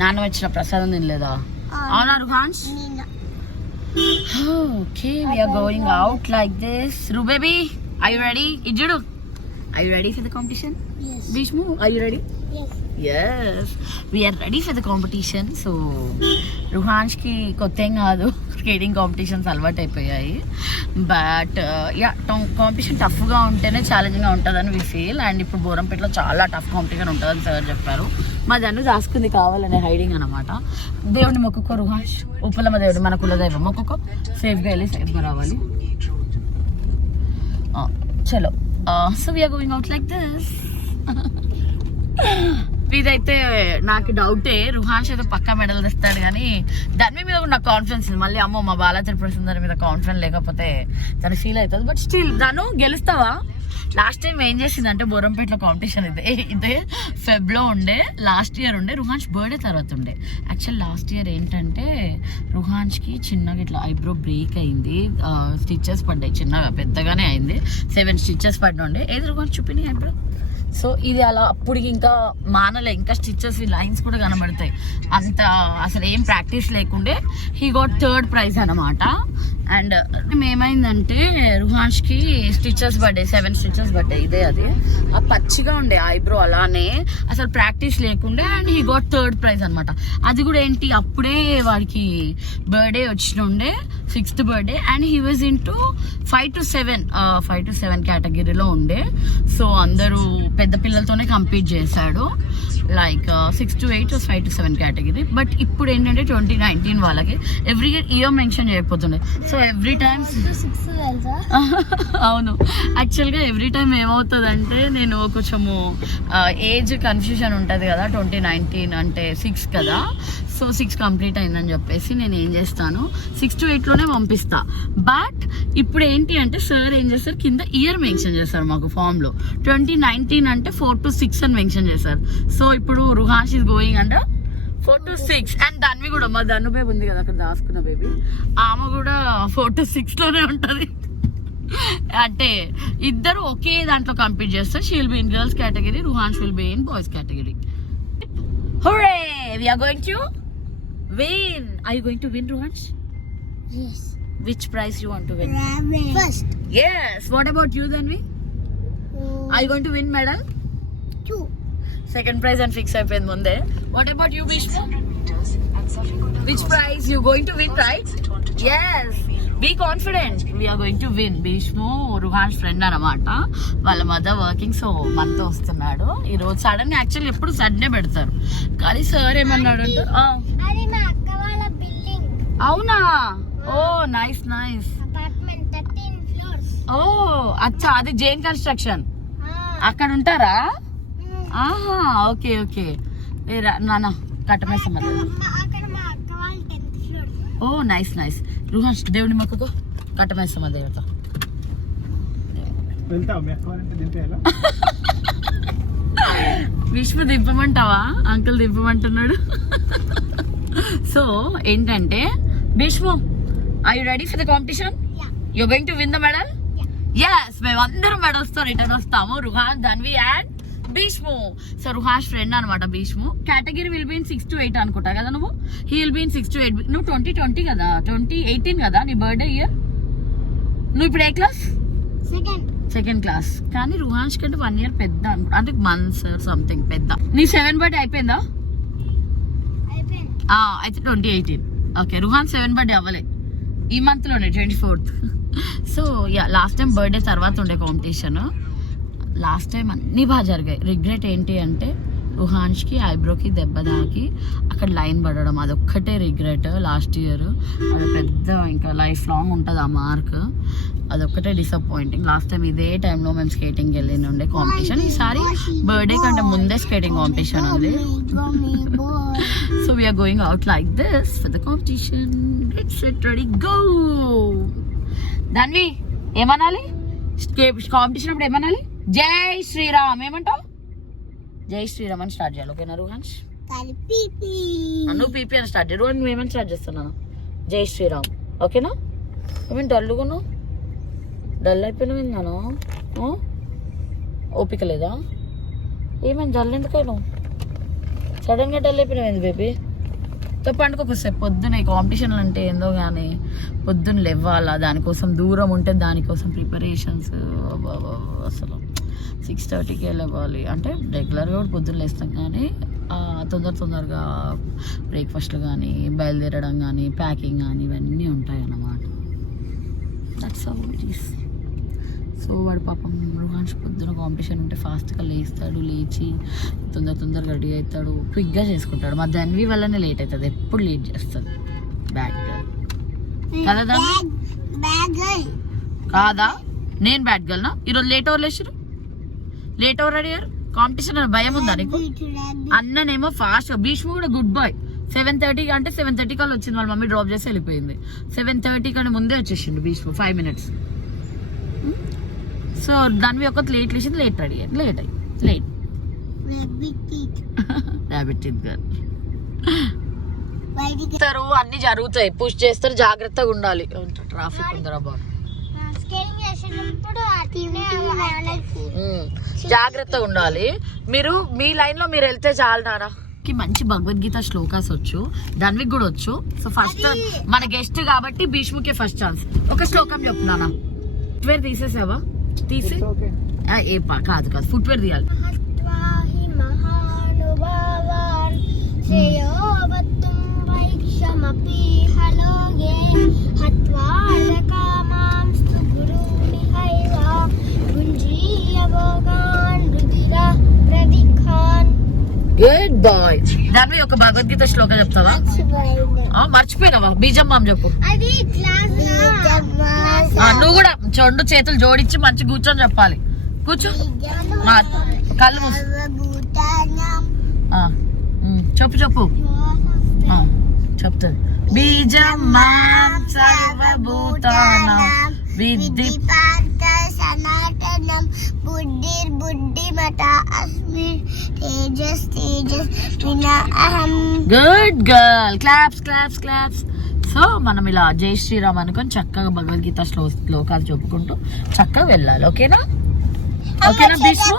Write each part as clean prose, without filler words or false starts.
నాన్న వచ్చిన ప్రసాదం తినలేదా? అవునా రుహాన్స్? Okay, we are going out like this. Ru baby, are you ready? Ijudu, are you ready for the competition? Yes. Bishmu, are you ready? Yes. Yes, we are ready for the competition. So రుహాన్స్ కి కొత్త ఏం కాదు, skating competitions అలవాటు అయిపోయాయి. But yeah competition టఫ్గా ఉంటేనే ఛాలెంజింగ్గా ఉంటుందని we feel. And ఇప్పుడు బోరంపేటలో చాలా టఫ్ కాంపిటీషన్ ఉంటుందని సార్ చెప్పారు. మా దాన్ని దాసుకుంది కావాలనే హైడింగ్ అనమాట. దేవుడిని మొక్కుకో రుహాన్స్, ఉప్పలమ్మ దేవుడు మన కులదైవం, మొక్కుకో సేఫ్గా వెళ్ళి సేఫ్గా రావాలి. చలో, so we are going out like this. ఇదైతే నాకు డౌటే, రుహాన్స్ అయితే పక్కా మెడల్ తెస్తాడు కానీ దాని మీద నాకు కాన్ఫిడెన్స్ ఉంది. మళ్ళీ అమ్మో మా బాలాచర్ ప్రసన్న మీద కాన్ఫిడెన్స్ లేకపోతే తను ఫీల్ అవుతుంది. బట్ స్టిల్ దాను గెలుస్తావా? లాస్ట్ టైం ఏం చేసిందంటే బోరంపేటలో కాంపిటీషన్ ఇదే ఫెబ్లో ఉండే, లాస్ట్ ఇయర్ ఉండే, రుహాన్స్ బర్త్డే తర్వాత ఉండే. యాక్చువల్ లాస్ట్ ఇయర్ ఏంటంటే రుహాన్స్కి చిన్నగా ఇట్లా ఐబ్రో బ్రేక్ అయింది, స్టిచెస్ పడ్డాయి, చిన్నగా పెద్దగానే అయింది, 7 స్టిచెస్ పడ్డా ఉండే. ఏది రుహాన్స్ చూపిని ఐబ్రో. సో ఇది అలా అప్పుడు ఇంకా మానలే, ఇంకా స్టిచెస్ లైన్స్ కూడా కనబడతాయి. అంత అసలు ఏం ప్రాక్టీస్ లేకుండే హీ గాట్ 3rd ప్రైజ్ అనమాట. అండ్ ఏమైందంటే రుహాన్స్కి స్టిచెస్ పడ్డాయి, 7 స్టిచెస్ పడ్డాయి. ఇదే అది ఆ పచ్చిగా ఉండే ఐబ్రో అలానే, అసలు ప్రాక్టీస్ లేకుండే. And he got 3rd praise అనమాట. అది కూడా ఏంటి, అప్పుడే వాడికి బర్త్డే వచ్చినుండే, 6th birthday. And he was into 5 to 7 కేటగిరీలో ఉండే. సో అందరూ పెద్ద పిల్లలతోనే కంపీట్ చేశాడు, like 6 to 8 5 to 7 category. But ఇప్పుడు ఏంటంటే 2019 వాళ్ళకి ఎవ్రీ ఇయర్ మెన్షన్ చేయకపోతుండే. సో ఎవ్రీ టైమ్ అవును, యాక్చువల్గా ఎవ్రీ టైం ఏమవుతుందంటే నేను కొంచెము ఏజ్ కన్ఫ్యూజన్ ఉంటుంది కదా, 2019 అంటే 6 కదా, సో 6 కంప్లీట్ అయిందని చెప్పేసి నేను ఏం చేస్తాను 6 to 8లోనే పంపిస్తా. బట్ ఇప్పుడు ఏంటి అంటే సార్ ఏం చేస్తారు, కింద ఇయర్ మెన్షన్ చేస్తారు మాకు ఫామ్లో. 2019 అంటే 4 to 6 అని మెన్షన్ చేశారు. సో ఇప్పుడు Ruhans is going under 4 to 6. And దాన్ని కూడా మా ధను బేబీ ఉంది కదా అక్కడ దాసుకున్న బేబీ, ఆమె కూడా 4 to 6లోనే ఉంటుంది. అంటే ఇద్దరు ఒకే దాంట్లో కంపీట్ చేస్తారు. She will be in girls category, Ruhans will be in boys category. Hurray, we are going to win. Are you going to win, Ruhansh? Yes. Which prize you want to win? First. Yes. What about you, Dhanvi? Are you going to win medal? 2. Second prize and fix అయిపోయింది ముందే. What about you, Bishmu? Which prize you going to win, right? Yes. Be confident. We are going to win. Bishmu Ruhans friend అనమాట, వాళ్ళ mother working, so మనతో వస్తున్నాడు ఈ రోజు. Sudden గా actually ఎప్పుడు సండే పెడతారు కానీ సార్ ఏమన్నాడు అంటే అవునా, ఓ నైస్ నైస్. ఓ అచ్చా, అది జైన్ కన్స్ట్రక్షన్ అక్కడ ఉంటారా? ఆహా, ఓకే ఓకే. నాన్న కట్టమేస్తాం. ఓ నైస్ నైస్. రుహాన్స్ దేవుని మొక్కకు కట్టమేస్తాం ఆ దేవత. విష్ణు దింపమంటావా? అంకుల్ దింపమంటున్నాడు. సో ఏంటంటే Bhishmu, are you ready for the competition? You are going to win the medal? yes, మేము అందరం మెడల్స్ తో రిటర్న్ వస్తాము, Ruhans, Dhanvi and Bhishmu. So Ruhans friend అనమాట Bhishmu. Category will be in 6 to 8 అనుకుంటా కదా నువ్వు. He will be in 6 to 8. నువ్వు 2020 కదా, 2018 కదా నీ బర్త్డే ఇయర్. నువ్వు ఇప్పుడు ఏ క్లాస్? Second class. కానీ రుహాన్స్ కంటే 1 year పెద్ద అనుకుంటా, అంటే మంత్స్ సంథింగ్ పెద్ద. నీ 7 బర్త్డే అయిపోయిందా? అయితే 2018. ఓకే, రుహాన్స్ 7 బర్త్డే అవ్వలే, ఈ మంత్ లోనే 24th. So yeah, last time birthday తర్వాత ఉండే కాంపిటీషన్. లాస్ట్ టైం అన్నీ బాగా జరిగాయి. రిగ్రెట్ ఏంటి అంటే రుహాన్స్కి ఐబ్రోకి దెబ్బ తాకి అక్కడ లైన్ పడడం, అదొక్కటే రిగ్రెట్. లాస్ట్ ఇయర్ అది పెద్ద ఇంకా లైఫ్ లాంగ్ ఉంటుంది ఆ మార్క్, అదొక్కటే డిసప్పాయింటింగ్. లాస్ట్ టైం ఇదే టైంలో మేము స్కేటింగ్ వెళ్ళిన ఉండే కాంపిటీషన్. ఈసారి బర్త్డే కంటే ముందే స్కేటింగ్ కాంపిటీషన్ ఉంది. So we are going out like this for the competition. Let's get ready, go. Dhanvi ఏమనాలి కాంపిటీషన్ అప్పుడు? ఏమనాలి? జై శ్రీరామ్. ఏమంటావు? జై శ్రీరామ్ అని స్టార్ట్ చేయాలి, ఓకేనా రుహాన్స్? నువ్వు పీపీ అని స్టార్ట్ చేయాలి, నువ్వేమని స్టార్ట్ చేస్తున్నాను? జై శ్రీరామ్, ఓకేనా? ఏమేమి డల్లుగా డల్ అయిపోయినావు ఏందాను? ఓపిక లేదా? ఏమైంది డల్ ఎందుకైనా? సడన్ గా డల్ అయిపోయినది బేబీ. పండుకోకొస్తే పొద్దున కాంపిటీషన్లు అంటే ఏందో కానీ పొద్దున్న లేవ్వాలా, దానికోసం దూరం ఉంటే దానికోసం ప్రిపరేషన్స్. అసలు 6:30కే లేవాలి అంటే రెగ్యులర్గా కూడా పొద్దున్న లేస్తాం కానీ తొందరగా బ్రేక్ఫాస్ట్లు కానీ బయలుదేరడం కానీ ప్యాకింగ్ కానీ ఇవన్నీ ఉంటాయి అన్నమాట. That's how it is. So వాడు పాపం రుహాన్ష్ పొద్దున కాంపిటీషన్ ఉంటే ఫాస్ట్గా లేస్తాడు, లేచి తొందరగా రెడీ అవుతాడు, క్విక్గా చేసుకుంటాడు. మా ధన్వి వల్లనే లేట్ అవుతుంది, ఎప్పుడు లేట్ చేస్తుంది. బ్యాడ్ గర్ల్ కదా ధన్వి? కాదా? నేను బ్యాడ్ గర్ల్నా? ఈరోజు లేట్ ఓవర్ లేచారు, లేట్ ఓవర్ అడిగారు. కాంపిటీషన్ అని భయం ఉందా నీకు? అన్ననేమో ఫాస్ట్గా. భీష్మ కూడా గుడ్ బాయ్. 7:30 అంటే 7:30 కల్లా వచ్చింది, వాళ్ళ మమ్మీ డ్రాప్ చేసి వెళ్ళిపోయింది. 7:30 కన్నా ముందే వచ్చేసిండు భీష్మ, 5 minutes. సో దాని ఒక లేట్ లేచింది, లేట్ రెడీ అయ్యింది, లేట్ ర్యాబిట్ టీత్ గర్ల్. అన్ని జరుగుతాయి, పుష్ చేస్తారు, జాగ్రత్తగా ఉండాలి. ట్రాఫిక్ ఉందరా బాబు, జాగ్రత్తగా ఉండాలి. మీరు మీ లైన్ లో మీరు వెళ్తే చాలు నానా. మంచి భగవద్గీత శ్లోకాస్ వచ్చు, ధన్విక్ కూడా వచ్చు. సో ఫస్ట్ మన గెస్ట్ కాబట్టి భీష్ముకే ఫస్ట్ ఛాన్స్. ఒక శ్లోకం చెప్పు నానా. ఫుట్వేర్ తీసేసావా? తీసి ఏ కాదు ఫుట్వేర్ తీయాలి. Good boy. దాని ఒక భగవద్గీత శ్లోకం చెప్తావా? మర్చిపోయినావా? బీజమ్మ చెప్పు. నువ్వు కూడా 2 చేతులు జోడించి మంచి కూర్చొని చెప్పాలి. కూర్చో, కళ్ళు చెప్పు చెప్తాను. బీజమ్మ సర్వభూతానాం విద్ధి సనాతనం బుద్ధిర్బుద్ధిమత అస్మి తేజస్ వినాహం. Good girl. క్లాప్స్. సో మనం ఇలా జై శ్రీరామ్ అనుకొని చక్కగా భగవద్గీత శ్లోకాలు చెప్పుకుంటూ చక్కగా వెళ్ళాలి. ఓకేనా భీష్మ?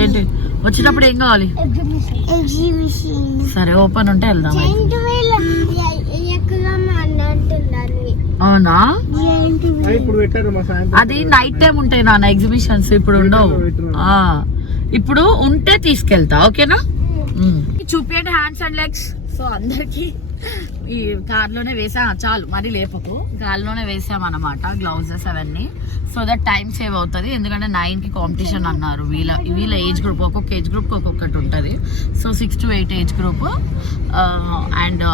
ఏంటి వచ్చినప్పుడు ఏం కావాలి? సరే ఓపెన్ ఉంటే వెళ్దాం. అవునా? అది నైట్ టైం ఉంటాయి నాన్న ఎగ్జిబిషన్స్, ఇప్పుడు ఉండవు. ఇప్పుడు ఉంటే తీసుకెళ్తా. ఓకేనా? చూపియండి హ్యాండ్స్ అండ్ లెగ్స్. సో అందరికి ఈ కార్లోనే వేసా, చాలు మరి లేపకు, కార్లోనే వేసామన్నమాట గ్లౌజెస్ అవన్నీ. సో దట్ టైం సేవ్ అవుతుంది. ఎందుకంటే 9కి కాంపిటీషన్ అన్నారు. వీళ్ళ ఏజ్ గ్రూప్, ఒక్కొక్క ఏజ్ గ్రూప్ ఒక్కొక్కటి ఉంటుంది. So 6 to 8 age group and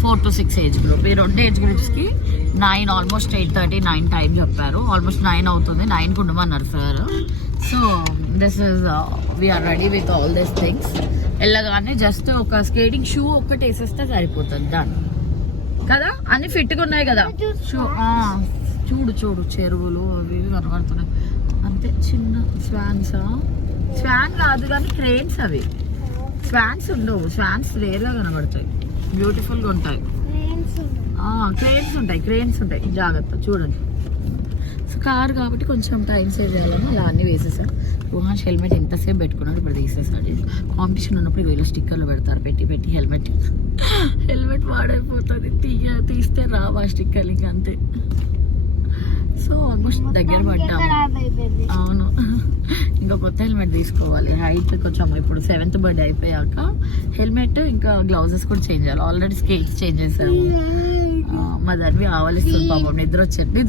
4 to 6 age group. ఈ 2 ఏజ్ గ్రూప్స్కి 9 ఆల్మోస్ట్ 8:30 9 టైం చెప్పారు. ఆల్మోస్ట్ 9 అవుతుంది. 9కి ఉండమన్నారు sir. So this is we're ready with all these things. వెళ్ళగానే జస్ట్ ఒక స్కేటింగ్ షూ ఒక్కటి వేసేస్తే సరిపోతుంది దాన్ని కదా. అన్ని ఫిట్గా ఉన్నాయి కదా షూ. చూడు చెరువులు అవి కనబడుతున్నాయి అంతే. చిన్న స్వాన్ కాదు కానీ క్రేన్స్. అవి స్వాన్స్ ఉండవు, స్వాన్స్ రేర్గా కనబడతాయి, బ్యూటిఫుల్గా ఉంటాయి. క్రేన్స్ ఉంటాయి, జాగ్రత్త చూడండి. సో కార్ కాబట్టి కొంచెం టైం సేవ్ చేయాలని అలా అన్నీ వేసేసాను. రుహాన్ష్ హెల్మెట్ ఎంతసేపు పెట్టుకున్నాడు, ఇప్పుడు తీసేసాడు. కాంపిటీషన్ ఉన్నప్పుడు వీళ్ళు స్టిక్కర్లు పెడతారు, పెట్టి హెల్మెట్ వాడైపోతుంది. తీస్తే రావా స్టిక్కర్లు ఇంకా అంతే. సో ఆల్మోస్ట్ దగ్గర పడ్డాము. అవును, ఇంకా కొత్త హెల్మెట్ తీసుకోవాలి. హైట్ కొంచెం ఇప్పుడు 7th బర్త్డే అయిపోయాక హెల్మెట్ ఇంకా గ్లౌజెస్ కూడా చేంజ్ చేయాలి. ఆల్రెడీ స్కేట్స్ చేంజ్ చేసాము. మా దాన్ని ఆవలిస్తుంది పాపం. నిద్ర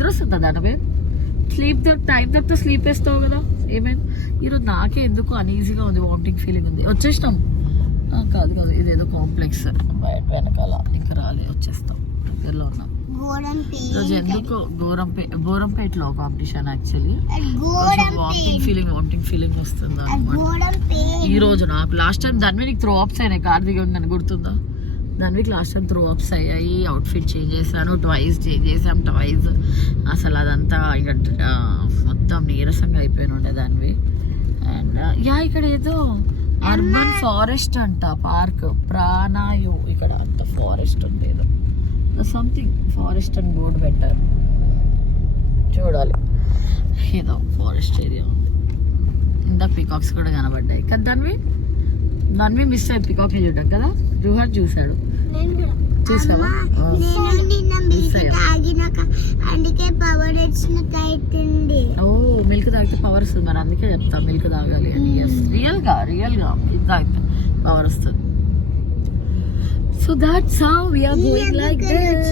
వస్తుంది దాని స్లీప్ టైం తప్పితే స్లీప్ వేస్తావు కదా. ఏమైంది ఈరోజు నాకే ఎందుకు అన్ఈజీగా ఉంది, వామిటింగ్ ఫీలింగ్ ఉంది. వచ్చేసినాం కాదు ఇదేదో కాంప్లెక్స్ బయట వెనకాల, ఇంకా రాలే, వచ్చేస్తాం. దగ్గరలో ఉన్నాం. ఈరోజు ఎందుకు గోరంపేటలో కాంపిటీషన్ యాక్చువల్లీ. వామిటింగ్ ఫీలింగ్ వస్తుంది అనమాట ఈ రోజు. నాకు లాస్ట్ టైం దాని నీకు త్రో అప్స్ అయినాయి, కార్ దిగి ఉందని గుర్తుందా? దానికి లాస్ట్ టైం త్రో అప్స్ అయ్యాయి. అవుట్ఫిట్ చేంజ్ చేశాను, ట్వైస్ చేంజ్ చేసాం. అసలు అదంతా ఇక మొత్తం నీరసంగా అయిపోయిన ఉండే దానివి. అండ్ ఇక్కడ ఏదో అర్బన్ ఫారెస్ట్ అంట పార్క్, ప్రాణాయో. ఇక్కడ అంత ఫారెస్ట్ ఉంది, ఏదో సంథింగ్ ఫారెస్ట్ అని బోర్డు పెట్టారు, చూడాలి. ఏదో ఫారెస్ట్ ఏరియా ఉంది. ఇందాక పీకాక్స్ కూడా కనబడ్డాయి కదా దానివి. దాన్ని మిస్ అయ్యి పికాక్ చూడడం కదా. రుహాన్ చూసాడు. నేను కూడా చూసావా? నేను నిన్న మిల్క్ తాగినాక అందుకే పవర్ వచ్చినట్టు అవుతుంది. ఓ మిల్క్ తాగితే పవర్ వస్తుంది. మరి అందుకే చెప్తా మిల్క్ తాగాలి అని. రియల్ గా ఇది తాగితే పవర్ వస్తుంది. So that's how we are going like this.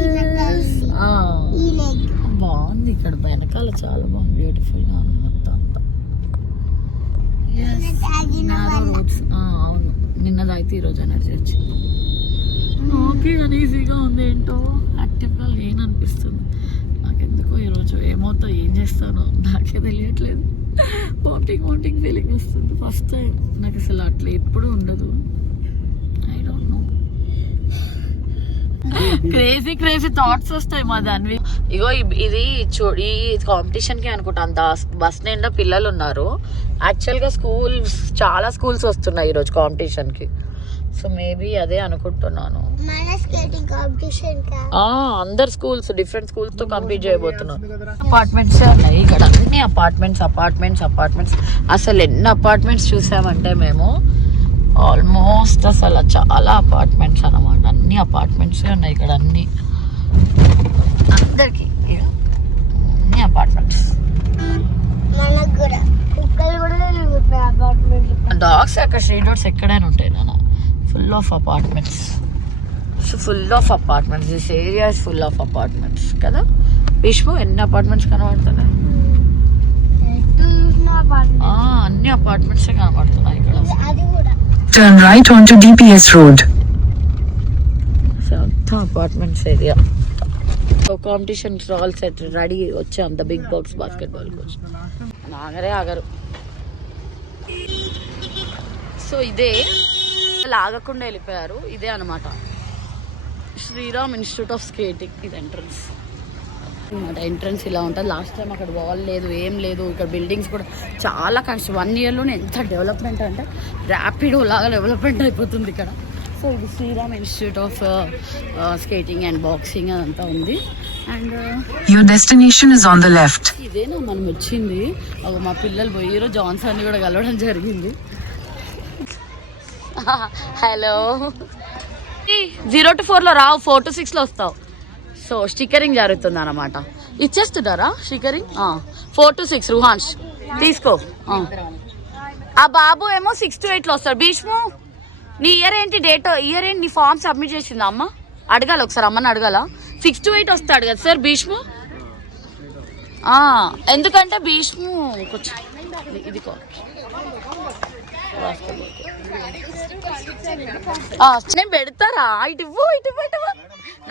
ఈ లెగ్ బాగుంది ఇక్కడ వెనకాల చాలా బాగుంది. బ్యూటిఫుల్ గా ఉంది మొత్తం అంతా. Narrow roads. అవును నిన్న తాగితే ఈరోజు ఎనర్జీ వచ్చింది. ఓకే అనీజీగా ఉంది. ఏంటో యాక్టివ్గా లేననిపిస్తుంది నాకెందుకో ఈరోజు. ఏమవుతా ఏం చేస్తానో నాకే తెలియట్లేదు. వామిటింగ్ ఫీలింగ్ వస్తుంది ఫస్ట్ టైం. నాకు అసలు అట్లా ఎప్పుడు ఉండదు. I don't know. Crazy thoughts వస్తాయి మా దాన్ని. ఇగో ఇది ఈ కాంపిటీషన్ కి అనుకుంటా అంత బస్ నిండా పిల్లలు ఉన్నారు. యాక్చువల్ గా చాలా స్కూల్స్ వస్తున్నాయి ఈరోజు కాంపిటీషన్ కి. సో మేబీ అదే అనుకుంటున్నాను. మన స్కేటింగ్ కాంపిటీషన్ కా అందరు స్కూల్స్ డిఫరెంట్ స్కూల్స్ తో కంపీట్ చేయబోతున్నారు. అపార్ట్మెంట్స్ ఉన్నాయి ఇక్కడ. అన్ని అపార్ట్మెంట్స్. అసలు ఎన్ని అపార్ట్మెంట్స్ చూసామంటే మేము ఆల్మోస్ట్ అసలు చాలా అపార్ట్మెంట్స్ అన్నమాట. అన్ని అపార్ట్మెంట్స్ ఉన్నాయి ఇక్కడ. అందరికి అన్ని అపార్ట్మెంట్స్. మనకు కూడా కుక్కలు కూడా అపార్ట్మెంట్. డాగ్స్ అక్కడ స్ట్రీట్ రోడ్స్ ఎక్కడైనా ఉంటాయి నాన్న. Full of apartments. This area is full of apartments కదా. విశ్వ ఎన్ని అపార్ట్మెంట్స్ కనబడుతున్నాయి. అన్ని అపార్ట్మెంట్స్ కనబడుతున్నాయి ఇక్కడ. అది కూడా Turn right onto DPS Road. Apartments area. Competition all set ready వచ్చాం. The big box basketball coach ఆగరు. సో ఇదే ఆగకుండా వెళ్ళిపోయారు. ఇదే అనమాట శ్రీరామ్ ఇన్స్టిట్యూట్ ఆఫ్ స్కేటింగ్. ఇది ఎంట్రన్స్ ఇలా ఉంటుంది. లాస్ట్ టైం అక్కడ వాల్ లేదు, ఏం లేదు. ఇక్కడ బిల్డింగ్స్ కూడా చాలా కష్టం. 1 yearలోనే ఎంత డెవలప్మెంట్ అంటే ర్యాపిడో లాగా డెవలప్మెంట్ అయిపోతుంది ఇక్కడ. సో ఇది Sriram institute of skating and boxing అదంతా ఉంది. And Your destination is on the left. ఇదేనా మనం వచ్చింది. మా పిల్లలు పోయారు. జాన్సన్ని కూడా కలవడం జరిగింది. హలో 0 to 4లో రావు, 4 to 6లో వస్తావు. సో స్టిక్కరింగ్ జరుగుతుంది అనమాట. ఇచ్చేస్తున్నారా స్టిక్కరింగ్? 4 to 6 రుహాన్స్ తీసుకో. ఆ బాబు ఏమో 6 to 8లో వస్తాడు. భీష్ము నీ ఇయర్ ఏంటి? నీ ఫామ్ సబ్మిట్ చేసిందా అమ్మ? అడగాలి ఒకసారి, అమ్మని అడగాల. 6 to 8 వస్తాడు కదా సార్ భీష్ము. ఎందుకంటే భీష్ము కొంచెం ఇది నేను పెడతారా? ఇటు ఇవ్వు.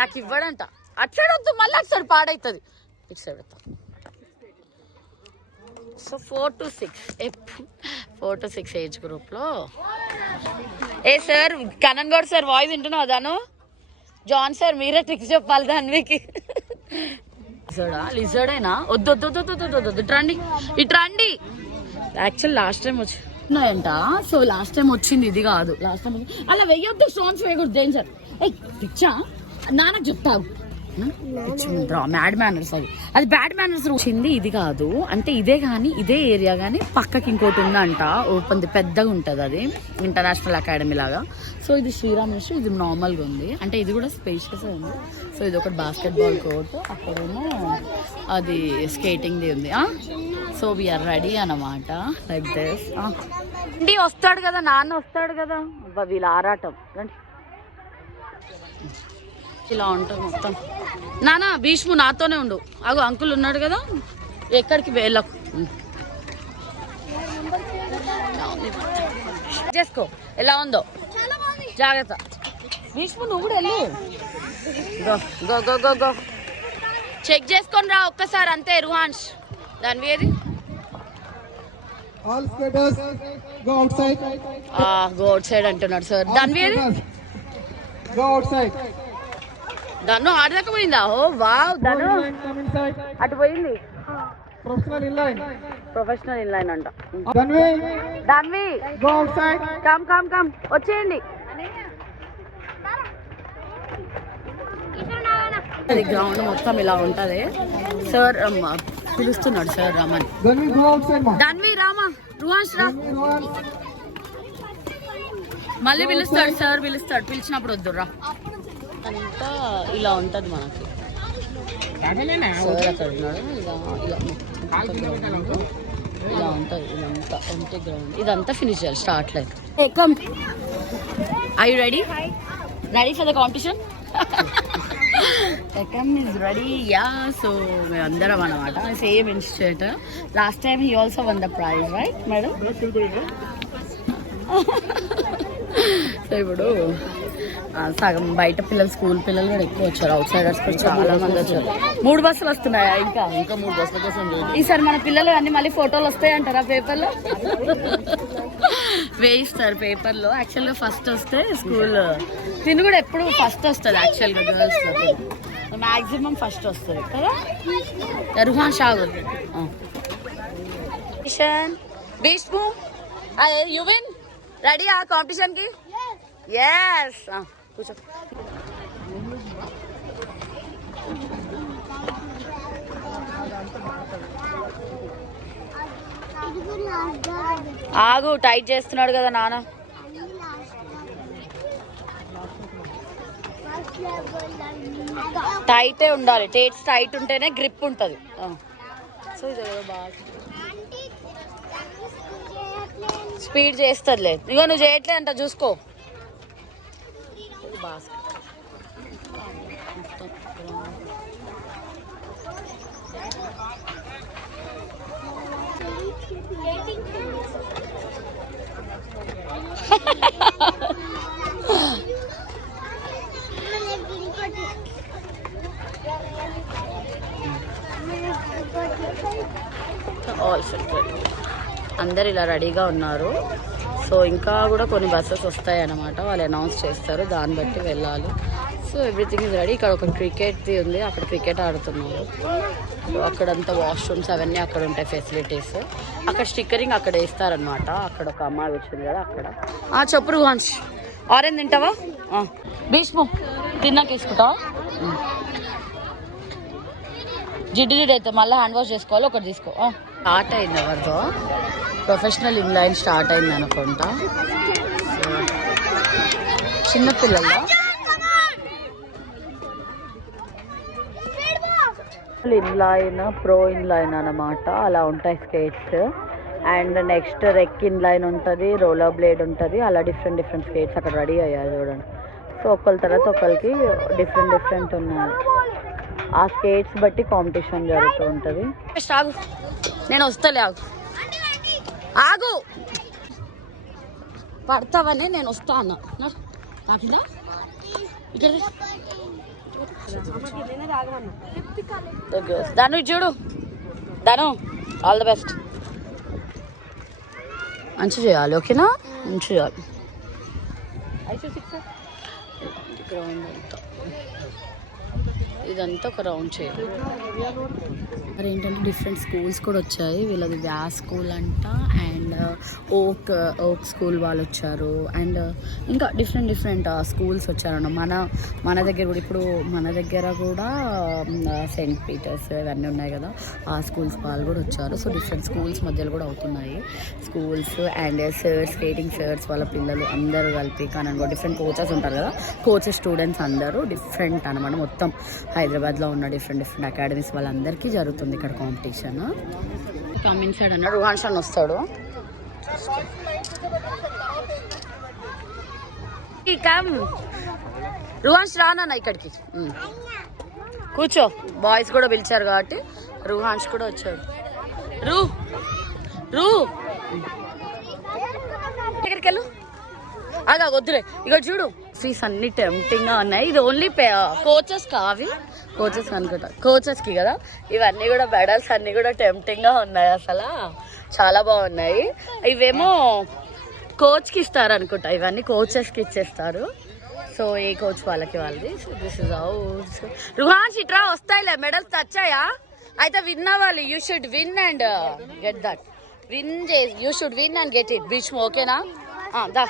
నాకు ఇవ్వడంట. అట్లా వద్దు, మళ్ళీ అటు సైడ్ పాడవుతుంది. ఇటు సైడ్ వద్దాం. సో 4 to 6 ఏజ్ గ్రూప్లో. Sir Kanan Goud sir voice వింటున్నావు దాను? జాన్ సార్ మీరే ట్రిక్స్ చెప్పాలి దానికి. లిజర్డేనా? వద్దు ఇటు రండి. యాక్చువల్ లాస్ట్ టైం వచ్చినాయంట. సో లాస్ట్ టైం వచ్చింది ఇది కాదు. లాస్ట్ టైం అలా వెయ్యొద్దు, స్టోన్స్ వేయకూడదు, డేంజర్. పిచ్చా నాన్నకు చెప్తావు. Bad manners. అది బ్యాడ్ మేనర్స్ వచ్చింది. ఇది కాదు అంటే ఇదే కానీ ఇదే ఏరియా కానీ పక్కకి ఇంకోటి ఉందంట. ఓపెన్ పెద్దగా ఉంటుంది. అది ఇంటర్నేషనల్ అకాడమీ లాగా. సో ఇది శ్రీరామ్ ఇన్స్టిట్యూట్. ఇది నార్మల్గా ఉంది. అంటే ఇది కూడా స్పేషియస్ ఉంది. సో ఇది ఒకటి బాస్కెట్బాల్ కోర్ట్. అక్కడేమో అది స్కేటింగ్ది ఉంది. సో వీఆర్ రెడీ అన్నమాట లైక్ దిస్. వస్తాడు కదా నాన్న, వస్తాడు కదా. వీళ్ళ ఆరాటం ఇలా ఉంటుంది మొత్తం. నానా భీష్ము నాతోనే ఉండు. అగో అంకుల్ ఉన్నాడు కదా, ఎక్కడికి వెళ్ళకు. చేసుకో ఎలా ఉందో జాగ్రత్త. భీష్ము నువ్వు కూడా వెళ్ళు. గో చెక్ చేసుకొని రా ఒక్కసారి అంతే. రుహాన్స్ దాని వేది గో అవుట్ సైడ్ అంటున్నాడు సార్. దాని వేది దన్ను ఆడదాకా పోయిందా? ఓ వావ్ దన్ను అటు పోయింది. ప్రొఫెషనల్ ఇన్లైన్ అంట. దాన్వి కమ్ వచ్చేయండి. గ్రౌండ్ మొత్తం ఇలా ఉంటది. సార్ పిలుస్తున్నాడు సార్ రమన్. దాన్వి రామా రుహాన్స్ రా. మళ్ళీ పిలుస్తాడు సార్, పిలిచినప్పుడు వద్దురా. అంతా ఇలా ఉంటది మనకి. సార్ అక్కడ ఉన్నాడు. ఇలా ఉంటది ఇదంతా ఎంటీ గ్రౌండ్. ఇదంతా ఫినిష్ చేయాలి start like. Are you ready? Ready for the competition? Ekam is ready. Yeah, so మేమందరం అన్నమాట same institute. Last time he also won the prize, right, madam? So ఇప్పుడు సగం బయట పిల్లలు, స్కూల్ పిల్లలు కూడా ఎక్కువ వచ్చారు. అవుట్ సైడర్స్ కూడా చాలా మంది వచ్చారు. 3 బస్సులు వస్తున్నాయా? ఇంకా 3 బస్సుల కోసం. ఈసారి మన పిల్లలు అన్ని మళ్ళీ ఫోటోలు వస్తాయంటారా పేపర్లో? వేయిస్తారు పేపర్లో. యాక్చువల్గా ఫస్ట్ వస్తే స్కూల్ తిని కూడా ఎప్పుడు ఫస్ట్ వస్తుంది. యాక్చువల్గా గర్ల్స్ మ్యాక్సిమం ఫస్ట్ వస్తుంది కదా. రుహాన్ షాగు భీష్ము యు విన్. రెడీ ఆ కాంపిటీషన్కి? ఎస్. కూర్చో. ఆగు, టైట్ చేస్తున్నాడు కదా నాన్న. టైటే ఉండాలి. టేట్స్ టైట్ ఉంటేనే గ్రిప్ ఉంటుంది. సో ఇది బాగా స్పీడ్ చేస్తుందిలే. ఇగో నువ్వు చేయట్లే అంట, చూసుకో. All set. అందరు ఇలా రెడీగా ఉన్నారు. సో ఇంకా కూడా కొన్ని బస్సెస్ వస్తాయి అన్నమాట. వాళ్ళు అనౌన్స్ చేస్తారు, దాన్ని బట్టి వెళ్ళాలి. So everything is ready. ఇక్కడ ఒక క్రికెట్ది ఉంది, అక్కడ క్రికెట్ ఆడుతున్నారు. సో అక్కడంతా వాష్రూమ్స్ అవన్నీ అక్కడ ఉంటాయి ఫెసిలిటీస్. అక్కడ స్టిక్కరింగ్ అక్కడ వేస్తారనమాట. అక్కడ ఒక అమ్మాయి వచ్చింది కదా అక్కడ. చెప్పు రుహాన్స్, ఆరెంజ్ తింటావా? భీష్ము తిన్నాక వేసుకుంటావా? జిడ్డు అయితే మళ్ళీ హ్యాండ్ వాష్ చేసుకోవాలి. ఒకటి తీసుకో. స్టార్ట్ అయింది ఎవరితో ప్రొఫెషనల్ ఇన్లైన్ స్టార్ట్ అయింది అనుకుంటా. చిన్నపిల్లల ఇన్లైన్, ప్రో ఇన్లైన్ అనమాట. అలా ఉంటాయి స్కేట్స్. అండ్ నెక్స్ట్ రెక్ ఇన్లైన్ ఉంటుంది, రోలర్ బ్లేడ్ ఉంటుంది. అలా డిఫరెంట్ స్కేట్స్ అక్కడ రెడీ అయ్యాయి చూడండి. సో ఒకరి తర్వాత ఒకరికి డిఫరెంట్ ఉన్నాయి. ఆ స్కేట్స్ బట్టి కాంపిటీషన్ జరుగుతూ ఉంటుంది. ఆగు, నేను వస్తాలే. ఆగు పడతావని నేను వస్తా అన్న. నాకు ఇక్కడ దాను చూడు. దాను ఆల్ ద బెస్ట్. మంచి చేయాలి, ఓకేనా? మంచి చేయాలి. గ్రౌండ్ అంతా ఇదంతా ఒక రౌండ్ చేయాలి. మరి ఏంటంటే డిఫరెంట్ స్కూల్స్ కూడా వచ్చాయి. వీళ్ళది వ్యాస్ స్కూల్ అంట, అండ్ ఓక్ స్కూల్ వాళ్ళు వచ్చారు. అండ్ ఇంకా డిఫరెంట్ స్కూల్స్ వచ్చారన్న. మన దగ్గర కూడా ఇప్పుడు మన దగ్గర కూడా సెయింట్ పీటర్స్ ఇవన్నీ ఉన్నాయి కదా, ఆ స్కూల్స్ వాళ్ళు కూడా వచ్చారు. సో డిఫరెంట్ స్కూల్స్ మధ్యలో కూడా అవుతున్నాయి schools. And sirs, skating sirs వాళ్ళ పిల్లలు అందరూ కలిపి కానీ డిఫరెంట్ కోచెస్ ఉంటారు కదా, కోచెస్ స్టూడెంట్స్ అందరూ డిఫరెంట్ అనమాట. మొత్తం హైదరాబాద్లో ఉన్న డిఫరెంట్ అకాడమీస్ వాళ్ళందరికీ జరుగుతుంది ఇక్కడ కాంపిటీషన్. కమింగ్ సైడ్ అన్నాడు రుహాన్ షాన్ వస్తాడు. రుహాన్స్ రానా ఇక్కడికి కూర్చో. బాయ్స్ కూడా పిలిచారు కాబట్టి రుహాన్స్ కూడా వచ్చాడు. ఎక్కడికి వెళ్ళు. అదా వద్దులే. ఇక చూడు ఫీస్ అన్ని టెంప్టింగ్ గా ఉన్నాయి. ఇది ఓన్లీ కోచెస్ కావి, కోచెస్ అనుకుంటా, కోచెస్కి కదా ఇవన్నీ కూడా. మెడల్స్ అన్నీ కూడా టెంప్టింగ్ గా ఉన్నాయి, అసలు చాలా బాగున్నాయి. ఇవేమో కోచ్కి ఇస్తారు అనుకుంటా, ఇవన్నీ కోచెస్కి ఇచ్చేస్తారు. సో ఏ కోచ్ వాళ్ళకి వాళ్ళది. So this is how. Ruhans ఇట్రా వస్తాయిలే మెడల్స్ వచ్చాయా? అయితే విన్ అవ్వాలి. You should win and get that. You should win and get it. Bhishma ఓకేనా? దా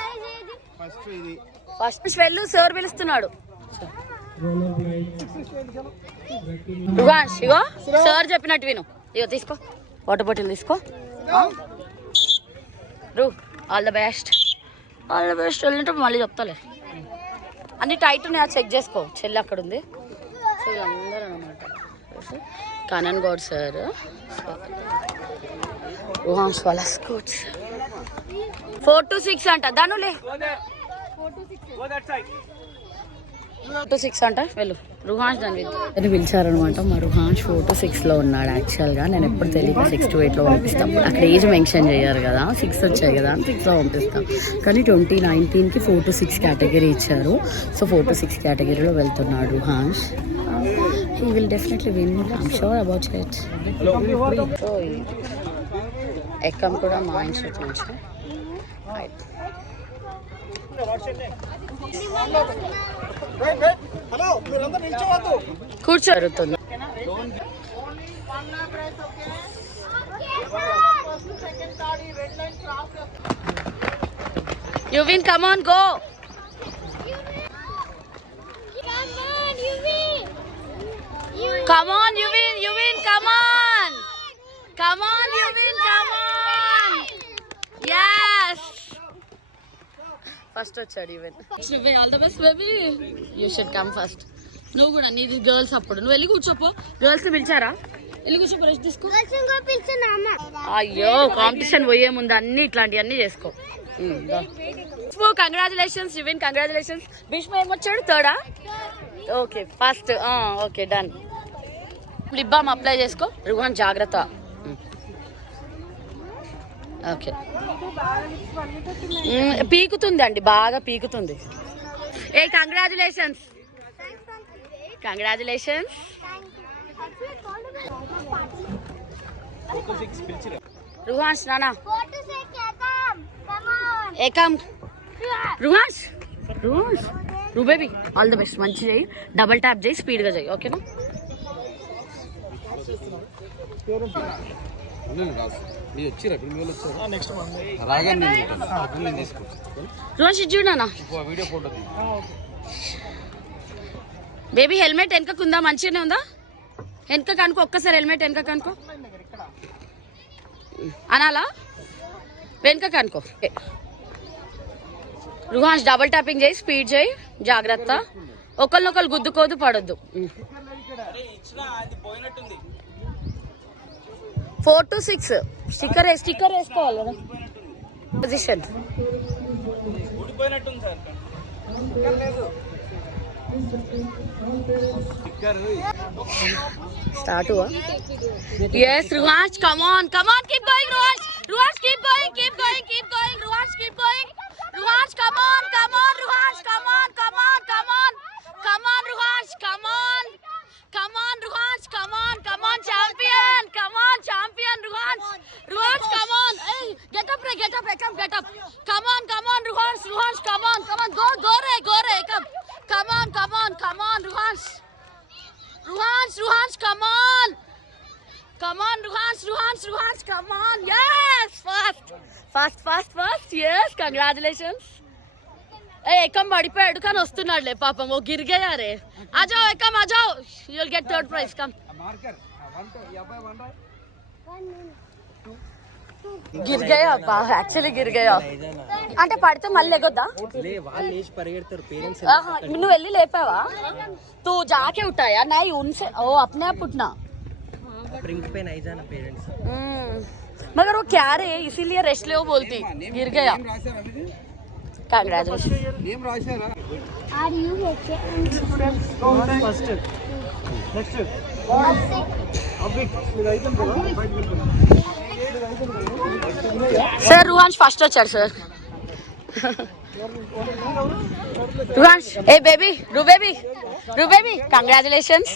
ఫస్ట్ వెళ్ళు, సార్ పిలుస్తున్నాడు. రుహాన్స్ ఇగో సార్ చెప్పినట్టు విను. ఇగో తీసుకో, వాటర్ బాటిల్ తీసుకో. All the best. వాళ్ళ బెస్ట్ వెళ్ళినట్టు మళ్ళీ చెప్తాలే. అన్ని టైట్ ఉన్నాయా చెక్ చేసుకో, చెల్లి అక్కడ ఉంది. సో వీళ్ళందరూ అనమాట కనన్ గౌడ్ సార్, రుహాన్స్ వాళ్ళ స్కూట్ 4 to 6 అంట. దానులే 4 to 6 అంట. వెళ్ళు రుహాన్స్ దాని అని పిలిచారనమాట. మా రుహాన్స్ 4 to 6లో ఉన్నాడు. యాక్చువల్గా నేను ఎప్పుడు తెలియక 6 to 8లో పంపిస్తాం. అక్కడ ఏజ్ మెన్షన్ చేయరు కదా, 6 వచ్చాయి కదా అని 6లో పంపిస్తాం. కానీ 2019కి 4 to 6 కేటగిరీ ఇచ్చారు. సో 4 to 6 కేటగిరీలో వెళ్తున్నాడు Ruhans. He will definitely win, I'm sure about it. So ఎక్కం కూడా మా ఇన్స్టిట్యూట్ నుంచి కూర్చోరుతుంది. Yuvin come on go. Come on, Yuvin, come on. Come on, Yuvin, come on. Yes. First వచ్చాడు Yuvin. All the best, baby. You should come first. నువ్వు కూడా నీది girls అప్పుడు నువ్వు వెళ్ళి కూర్చోపో. గర్ల్స్ ని పిలిచారా? వెళ్ళి కూర్చో, బ్రష్ తీసుకో. అయ్యో కాంపిటీషన్ పోయే ముందు అన్ని ఇట్లాంటివన్నీ చేసుకో. Congratulations Yuvin, congratulations. భీష్మ ఏమొచ్చాడు? థర్డా? Okay first. Okay done. Lip balm apply చేసుకో. రుహాన్ జాగ్రత్త. ఓకే పీకుతుంది అండి, బాగా పీకుతుంది. ఏ కంగ్రాచులేషన్స్, కంగ్రాచులేషన్స్. రుహాన్స్ నానా ఏకం. రుహాన్స్ రుహాన్స్ బేబీ ఆల్ ది బెస్ట్. మంచి చేయి, డబల్ ట్యాప్ చేయి, స్పీడ్గా చేయి. ఓకేనా? రుహాన్స్ ఇది చూడనా బేబీ. హెల్మెట్ వెనకకు ఉందా? మంచిగానే ఉందా? వెనక కనుకో, ఒక్కసారి హెల్మెట్ వెనక కనుకో అనాలా? వెనక కనుకో. రుహాన్స్ డబల్ ట్యాపింగ్ చేయి, స్పీడ్ చేయి, జాగ్రత్త. ఒకరినొకరు గుద్దుకోదు, పడొద్దు. 4 to 6 స్టిక్కర్ వేసుకోవాలి కదా. Position start. yes Ruhansh, come on keep going. Ruhansh keep going. Ruhansh keep going. Ruhansh come on Ruhansh, come on Ruhansh, come on Ruhansh, come on champion Ruhansh, come on. Hey, get up come on Ruhansh, come on go re come on Ruhansh, come on Ruhansh, come on. Yes, fast. Yes, congratulations. ఏకం పడిపోయాడు కానీ వస్తున్నాడులే పాపం. ఓ గిరిగయారే. ఆజాओ ఏకం ఆజాओ, you will get third prize. Come. గిరిగయా actually గిరిగయా అంటే పడితే మళ్ళీ ఎగొద్దా? నువ్వు వెళ్ళి లేపావా? तू जाके उठाया नहीं उनसे? ओ अपने आप उठना. मगर वो क्या रे, इसीलिए रेस्ट ले बोलती. गिर गया. Congratulations. Are you okay? First. Next. Sir, Ruhansh first వచ్చాడు sir. Ruhansh, hey baby, Ru baby, congratulations.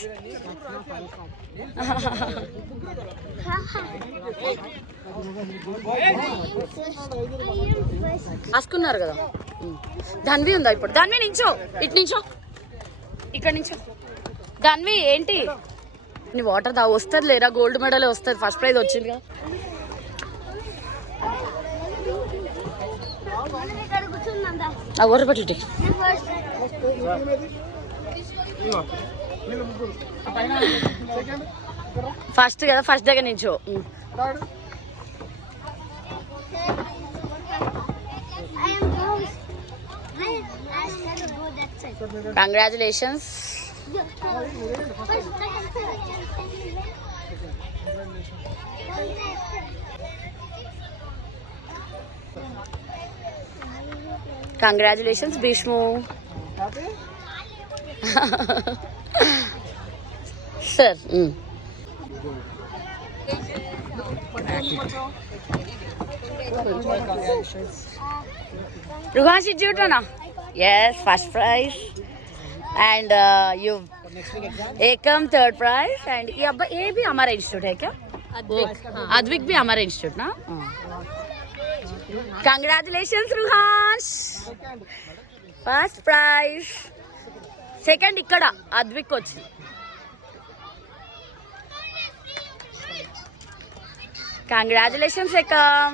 రాసుకున్నారు కదా. ధన్వి ఉందా ఇప్పుడు? ధన్వి నించో, ఇటు నించో, ఇక్కడ నించో. ధన్వి ఏంటి నీ వాటర్ దా? వస్తుంది లేరా, గోల్డ్ మెడల్ వస్తుంది, ఫస్ట్ ప్రైజ్ వచ్చింది కదా. ఊరపట్టి ఫస్ట్ కదా, ఫస్ట్ దగ్గర నించో. I am first. Congratulations. Congratulations Bhishmu. Sir Ruhash, did you do? Yes, first prize. And you Ekam third prize. And ये भी हमारा इंस्टीट्यूट है क्या? अद्विक भी हमारा इंस्टीट्यूट ना. Congratulations Ruhash. First prize. Second ikkada Advik వచ్చింది. Congratulations Ekam.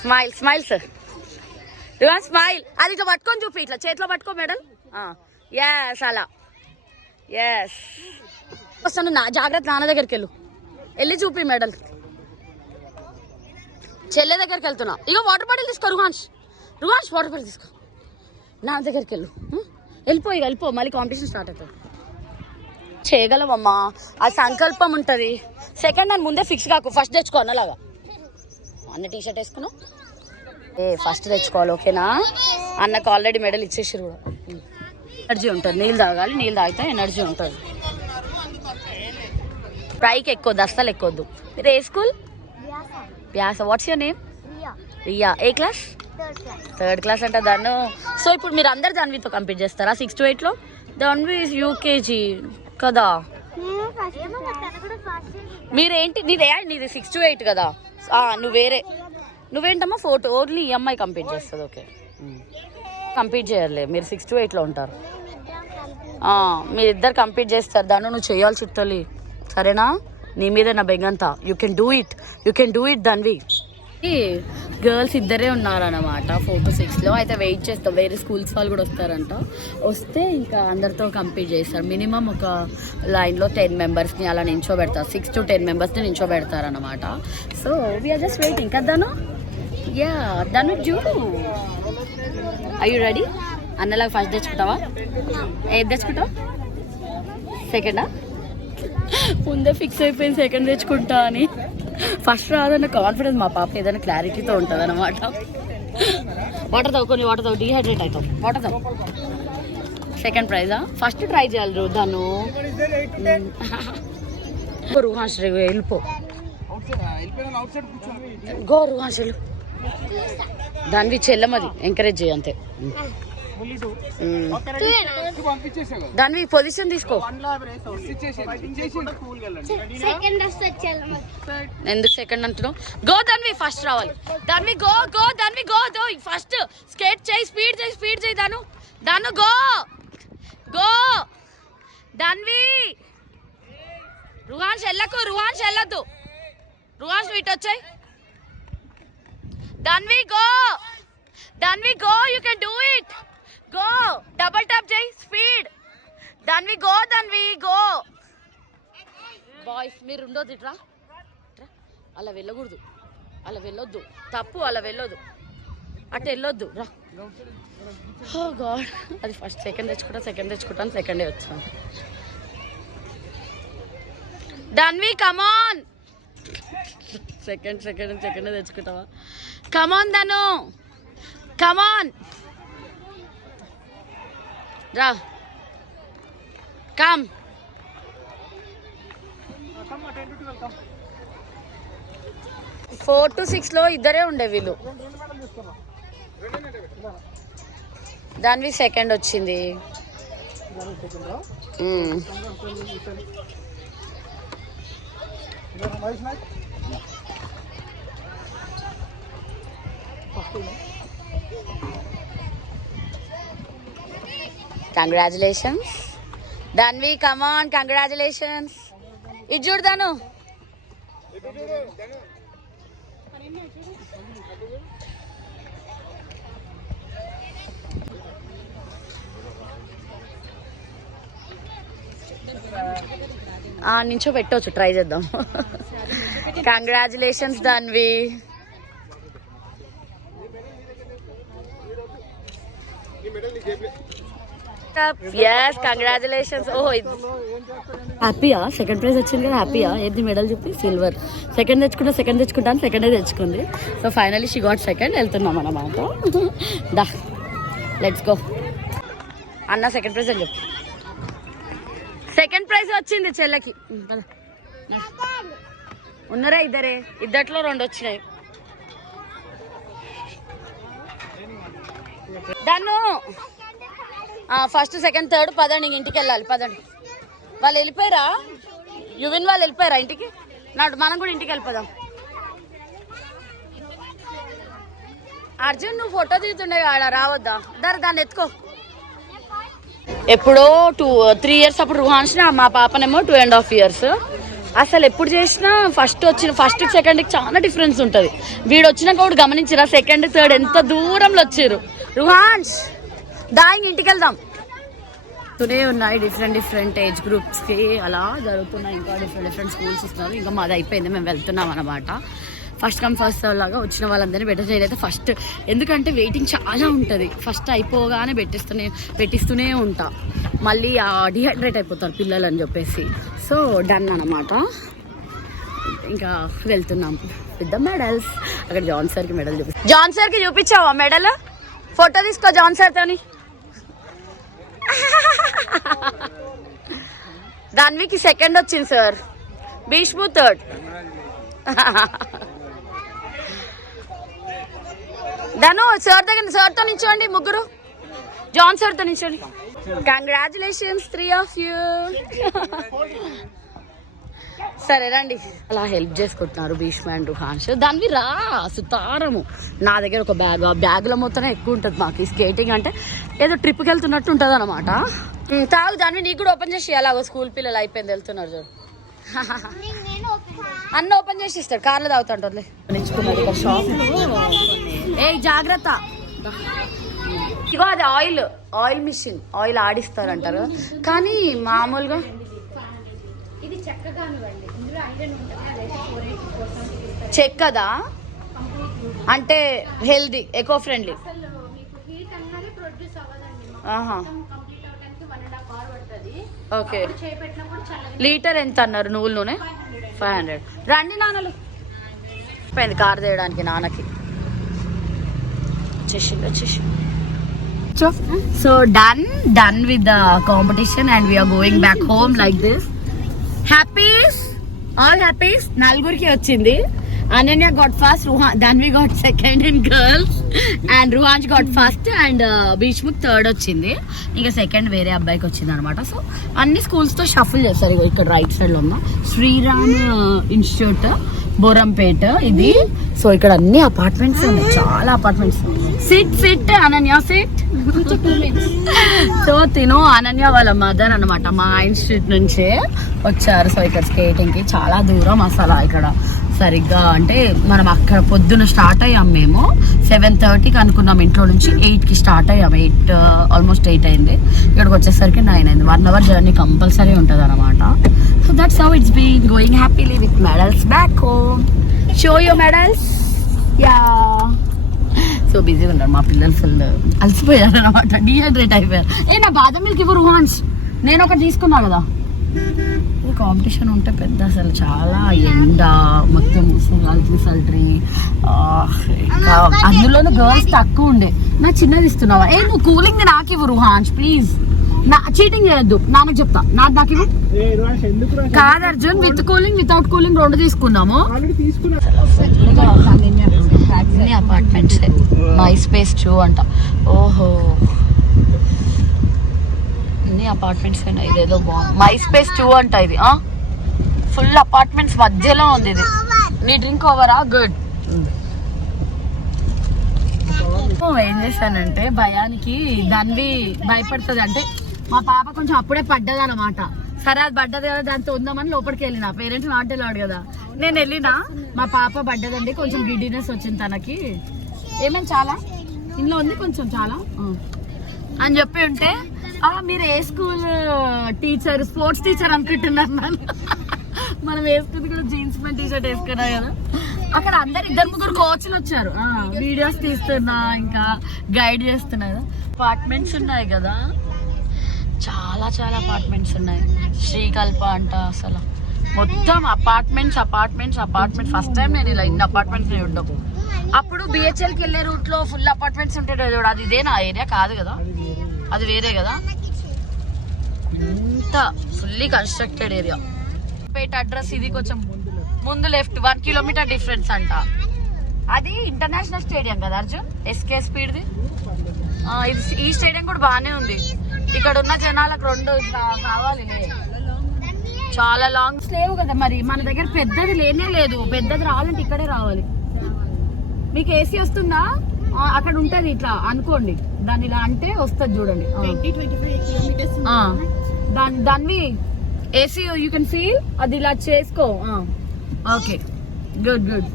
Smile smile sir. Smile. అది ఇట్లా పట్టుకొని చూపి, ఇట్లా చేతిలో పట్టుకో మెడల్. ఎస్ అలా. ఎస్ వస్తాను. జాగ్రత్త, నాన్న దగ్గరికి వెళ్ళి చూపి మెడల్. చెల్లె దగ్గరికి వెళ్తున్నా. ఇగో వాటర్ బాటిల్ తీసుకో రుహాన్స్. వాటర్ బాటిల్ తీసుకో. నాన్న దగ్గరికి వెళ్ళిపో. మళ్ళీ కాంపిటీషన్ స్టార్ట్ అవుతుంది. చేయగలవమ్మా, ఆ సంకల్పం ఉంటుంది. సెకండ్ అని ముందే ఫిక్స్ కాకు, ఫస్ట్ తెచ్చుకో అన్నలాగా. అన్న టీ షర్ట్ వేసుకున్నావు, ఫస్ట్ తెచ్చుకోవాలి ఓకేనా. అన్నకు ఆల్రెడీ మెడల్ ఇచ్చేసారు కూడా. ఎనర్జీ ఉంటుంది, నీళ్ళు తాగాలి. నీళ్ళు తాగితే ఎనర్జీ ఉంటుంది. పైకి ఎక్కొద్దు, అస్సలు ఎక్కొద్దు. మీరు ఏ school? Vyasa. What's your name? Riya. ఏ క్లాస్? థర్డ్ క్లాస్ అంట దాన్ని. సో ఇప్పుడు మీరు అందరు దాన్వితో కంప్లీట్ చేస్తారా 6 to 8లో? దాన్వి యూకేజీ కదా. మీరేంటి? నీది 6 to 8 కదా. నువ్వేంటమ్మా 4 to ఓన్లీ ఈ అమ్మాయి కంప్లీట్ చేస్తుంది. ఓకే, కంప్లీట్ చేయర్లే. మీరు 6 to 8లో ఉంటారు. మీరిద్దరు కంప్లీట్ చేస్తారు. దాన్ని నువ్వు చేయాల్సి ఇత్తలి, సరేనా? నీ మీద నా బెంగంతా. You can do it Dhanvi. Girls ఇద్దరే ఉన్నారన్నమాట 4 to 6లో. అయితే వెయిట్ చేస్తాం, వేరే స్కూల్స్ వాళ్ళు కూడా వస్తారంట. వస్తే ఇంకా అందరితో కంప్లీట్ చేస్తారు. మినిమం ఒక లైన్లో 10 మెంబర్స్ని అలా నించోబెడతారు. 6 to 10 మెంబర్స్ని నించోబెడతారన్నమాట. సో వీఆర్ జస్ట్ వెయిటింగ్ కదాను. యా దాన్ని చూడు. I you ready? అన్నలాగా ఫస్ట్ తెచ్చుకుంటావా? ఏది తెచ్చుకుంటావు? సెకండా? ముందే ఫిక్స్ అయిపోయింది సెకండ్ తెచ్చుకుంటా అని. ఫస్ట్ రాదన్న కాన్ఫిడెన్స్ మా పాప ఏదైనా క్లారిటీతో ఉంటుంది అన్నమాట. వాటర్ తావు, డీహైడ్రేట్ అవుతావు. వాటర్ తావు. సెకండ్ ప్రైజా? ఫస్ట్ ట్రై చేయాలి దాన్ని. రుహాన్స్ వెళ్ళిపో. రుహాన్స్ వెళ్ళు. దాన్ని చెల్లమది ఎంకరేజ్ చేయ అంతే. దాన్ని పొజిషన్ తీసుకో. ఎందుకు సెకండ్ అంటున్నావు? గో దాన్ని ఫస్ట్ రావాలి. దాన్ని గో ఫస్ట్. స్కేట్ చేయి, స్పీడ్ చేయి. దాన్ని గో దాన్ని. రుహాన్స్ వెళ్ళొద్దు. రుహాన్స్ ఇటు వచ్చాయి. దాన్ని go you can do it. Go double tap చేయి, స్పీడ్. దాన్ని గో. బాయ్స్ మీరు ఉండొద్దు, ఇట్రా. అలా వెళ్ళొద్దు. తప్పు, అలా వెళ్ళొద్దు. అటు వెళ్ళొద్దు రా. ఓ గాడ్, అది ఫస్ట్. సెకండ్ తెచ్చుకుంటాను. సెకండే వచ్చాను. దాన్వి కమాన్. సెకండ్ తెచ్చుకుంటావా? కమాన్ దాను, కమాన్ రా. కమ్. ఫోర్ టు 6లో ఇద్దరే ఉండే వీళ్ళు. దానివి సెకండ్ వచ్చింది. కంగ్రాచులేషన్స్ దాన్వి, కమాన్. కంగ్రాచులేషన్స్. ఇది చూడదాను. నించో పెట్టవచ్చు, ట్రై చేద్దాం. కంగ్రాచులేషన్స్ ధన్వి. yes congratulations. ఓహో హ్యాపీయా సెకండ్ ప్రైజ్ వచ్చింది కదా, హ్యాపీయా? ఏది మెడల్ చూపి. సిల్వర్. సెకండ్ తెచ్చుకుంటాను సెకండే తెచ్చుకుంది. So finally she got second. వెళ్తున్నాం అన్నమాట. దా లెట్స్ గో. అన్న సెకండ్ ప్రైజ్ అని చెప్పు. సెకండ్ ప్రైజ్ వచ్చింది చెల్లెకి. ఉన్నారా ఇద్దరే? ఇద్దట్లో 2 వచ్చినాయి. దాన్ని ఫస్ట్ సెకండ్ థర్డ్ పదండి, ఇంటికి వెళ్ళాలి. పదండి. వాళ్ళు వెళ్ళిపోయారా? యువిన్ వాళ్ళు వెళ్ళిపోయారా ఇంటికి? మనం కూడా ఇంటికి వెళ్ళిపోదాం. అర్జున్ నువ్వు ఫోటో దిగుతుండే ఆడ రావద్దా? దాన్ని ఎత్తుకో. ఎప్పుడో 3 years అప్పుడు రుహాన్షిన, మా పాపనేమో 2.5 years. అసలు ఎప్పుడు చేసినా ఫస్ట్ సెకండ్కి చాలా డిఫరెన్స్ ఉంటుంది. వీడు వచ్చినాక కూడా గమనించిరా, సెకండ్ థర్డ్ ఎంత దూరంలో వచ్చారు. రుహాన్స్ దాయింగ్ ఇంటికి వెళ్దాం. టుడే ఉన్నాయి డిఫరెంట్ ఏజ్ గ్రూప్స్కి అలా జరుగుతున్నాయి. ఇంకా డిఫరెంట్ స్కూల్స్ ఇస్తున్నారు. ఇంకా మాది అయిపోయింది, మేము వెళ్తున్నాం అన్నమాట. ఫస్ట్ కమ్ ఫస్ట్ సర్వ్ లాగా వచ్చిన వాళ్ళందరినీ బెటర్ చేయలేదు ఫస్ట్, ఎందుకంటే వెయిటింగ్ చాలా ఉంటుంది. ఫస్ట్ అయిపోగానే పెట్టిస్తూనే ఉంటా, మళ్ళీ డిహైడ్రేట్ అయిపోతారు పిల్లలు అని చెప్పేసి. సో డన్ అన్నమాట. ఇంకా వెళ్తున్నాం విత్ ద మెడల్స్. అక్కడ జాన్ సార్కి మెడల్ జాన్ సార్కి చూపించావా మెడల్? ఫోటో తీసుకో జాన్ సార్తోని. ధన్వికి సెకండ్ వచ్చింది సార్, భీష్ము థర్డ్. ధను సార్తో నిల్చోండి, ముగ్గురు. జాన్ సార్తో నిల్చోండి. Congratulations 3 of you. సరే రండి. అలా హెల్ప్ చేసుకుంటున్నారు భీష్మ అండ్ రుహాన్ష్. దాన్ని రా సుతారము. నా దగ్గర ఒక బ్యాగ్, ఆ బ్యాగ్లో మొత్తమే ఎక్కువ ఉంటుంది మాకు. ఈ స్కేటింగ్ అంటే ఏదో ట్రిప్కి వెళ్తున్నట్టు ఉంటుంది అనమాట. తాగు దాన్ని నీకు కూడా ఓపెన్ చేసి అలాగో స్కూల్ పిల్లలు అయిపోయింది వెళ్తున్నారు చూడు. అన్న ఓపెన్ చేసి ఇస్తాడు, కార్లో తాగుతుంటుంది. నేర్చుకున్నది ఇక్కడ షాప్. ఏ జాగ్రత్త. ఇగో అది ఆయిల్ మిషన్, ఆయిల్ ఆడిస్తారంటారు కానీ మామూలుగా చెక్కదా అంటే healthy, eco friendly. Okay. Litre ఎంత అన్నారు నువ్వుల నూనె? 500. రండి నాన్నలు. పోయింది కార్ తీయడానికి నాన్నకి. వచ్చేసి. So done with the competition and we are going back home like this. Happies, all happies. 4 వచ్చింది. Ananya got first, Dhanvi got second in girls and Ruhansh got first and Bhishmuk third వచ్చింది. ఇంకా second వేరే అబ్బాయికి వచ్చింది అనమాట. So అన్ని schools తో shuffle చేస్తారు. ఇక్కడ రైట్ సైడ్ లో ఉన్న శ్రీరామ్ ఇన్స్టిట్యూట్ బోరంపేట ఇది. సో ఇక్కడ అన్ని అపార్ట్మెంట్స్ ఉన్నాయి, చాలా apartments. SIT Ananya SIT. So Ananya వాళ్ళ మదర్ అనమాట, మా ఇన్స్టిట్యూట్ నుంచే వచ్చారు. సో ఇక్కడ స్కేటింగ్ కి చాలా దూరం అసలు. ఇక్కడ సరిగ్గా అంటే మనం అక్కడ పొద్దున స్టార్ట్ అయ్యాం. మేము 7:30కి అనుకున్నాం ఇంట్లో నుంచి, 8కి స్టార్ట్ అయ్యాం. ఆల్మోస్ట్ 8 అయింది. ఇక్కడికి వచ్చేసరికి 9 అయింది. 1 hour జర్నీ కంపల్సరీ ఉంటుంది అనమాట. So that's how it's been going happily with medals back home. Show your medals. Ya. So బిజీగా ఉన్నారు మా పిల్లలు, ఫుల్ అలసిపోయారు అనమాట, డిహైడ్రేట్ అయిపోయారు. నా బాదం మిల్క్ ఇవ్వరు రుహాన్స్, నేను ఒకటి తీసుకున్నా కదా. ఈ కాంపిటీషన్ ఉంటే పెద్ద అసలు చాలా ఎండ మొత్తం సల్టరీ, అందులోనూ గర్ల్స్ తక్కువ ఉండే. నా చిన్నది ఇస్తున్నావా? నువ్వు కూలింగ్ నాకు ఇవ్వు రుహాన్స్ ప్లీజ్. చీటింగ్ చేయొద్దు, నాన్నకు చెప్తా. నాకు ఇవ్వు. కాదు Arjun, with cooling without cooling 2 తీసుకున్నాము. అన్ని అపార్ట్మెంట్స్ మై స్పేస్ 2 అంట. ఓహో అన్ని అపార్ట్మెంట్స్ అయినా. ఇదేదో బాగుంది, మై స్పేస్ 2 అంట. ఇది ఫుల్ అపార్ట్మెంట్స్ మధ్యలో ఉంది. ఇది నీ డ్రింక్ ఓవరా? గుడ్. ఏం చేశానంటే భయానికి ధన్వి భయపడుతుంది అంటే, మా పాప కొంచెం అప్పుడే పడ్డది అనమాట. సరే అది పడ్డది కదా, దాంతో ఉందామని లోపలికి వెళ్ళిన. పేరెంట్స్ నాట్ అలౌడ్ కదా. నేను వెళ్ళినా, మా పాప పడ్డదండి, కొంచెం గిడ్డినెస్ వచ్చింది తనకి. ఏమేమి చాలా ఇంట్లో ఉంది కొంచెం చాలా అని చెప్పి ఉంటే, మీరు ఏ స్కూల్ టీచర్, స్పోర్ట్స్ టీచర్ అనుకుంటున్నారు నన్ను. మనం వేసుకుంది కూడా జీన్స్ ప్యాంట్ టీ షర్ట్ వేసుకున్నా కదా. అక్కడ అందరు 2-3 కోచ్లు వచ్చారు, వీడియోస్ తీస్తున్నా ఇంకా గైడ్ చేస్తున్నా కదా. అపార్ట్మెంట్స్ ఉన్నాయి కదా, చాలా చాలా అపార్ట్మెంట్స్ ఉన్నాయి. శ్రీకల్ప అంట, అసలు మొత్తం apartments apartments apartments. First time నేను ఇలా ఇన్ని అపార్ట్మెంట్స్ ఉండవు. అప్పుడు బిహెచ్ఎల్కి వెళ్ళే రూట్ లో ఫుల్ అపార్ట్మెంట్స్ ఉంటాయి చూడ, అది ఇదేనా ఏరియా కాదు కదా, అది వేరే కదా. ఇంత ఫుల్లీ కన్స్ట్రక్టెడ్ ఏరియా. పేట అడ్రస్ ఇది కొంచెం ముందు లెఫ్ట్ 1 కిలోమీటర్ డిఫరెన్స్ అంట. అది ఇంటర్నేషనల్ స్టేడియం కదా అర్జున్, ఎస్కే స్పీడ్ది. ఇది ఈ స్టేడియం కూడా బాగానే ఉంది. ఇక్కడ ఉన్న జనాలకు 2 కావాలి, చాలా లాంగ్ లేవు కదా. మరి మన దగ్గర పెద్దది లేనే లేదు, పెద్దది రావాలంటే ఇక్కడే రావాలి. మీకు ఏసీ వస్తుందా? అక్కడ ఉంటది ఇట్లా అనుకోండి, దాన్ని ఇలా అంటే వస్తుంది చూడండి. 20-25 kilometers. దాన్ని ఏసీ యూ కెన్ ఫీల్, అది ఇలా చేసుకో. Okay, good good.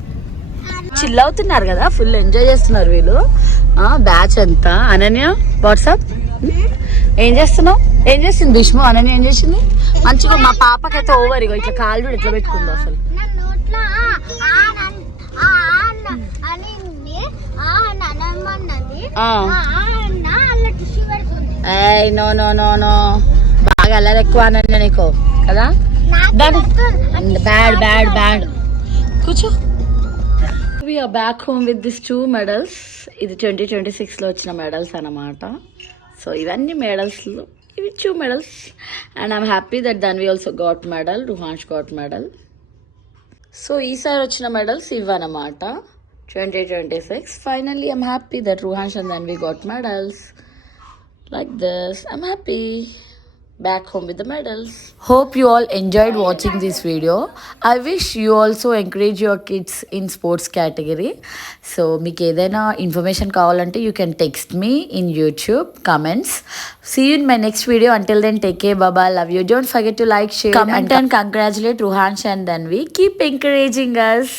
చిల్ అవుతున్నారు కదా, ఫుల్ ఎంజాయ్ చేస్తున్నారు వీళ్ళు బ్యాచ్ అంతా. అనన్య వాట్సాప్ ఏం చేస్తున్నావు? ఏం చేసింది భీష్మ? అనన్య ఏం చేసింది? మంచిగా మా పాపకైతే ఓవర్ ఇగో ఇట్లా కాలు చూడు ఎట్లా పెట్టుకుందో అసలు. నో నో నో నో, బాగా అల్లరి ఎక్కువ అనన్య నీకు కదా. Bad bad bad. కూర్చో. We are back home with these 2 medals. ఇది 2026 లో వచ్చిన మెడల్స్ అన్నమాట. సో ఇవన్నీ మెడల్స్, ఇవి 2 medals, and I'm happy that Dhanvi also got medal, Ruhansh got medal. So ఈసారి వచ్చిన మెడల్స్ ఇవన్నమాట 2026. Finally I'm happy that Ruhansh and Dhanvi got medals like this. I'm happy. Back home with the medals. Hope you all enjoyed watching this video. I wish you also encourage your kids in sports category. So meek edaina information kavalante you can text me in YouTube comments. See you in my next video. Until then, take care, bye bye, love you. Don't forget to like, share, comment and congratulate Ruhansh and Dhanvi. Keep encouraging us.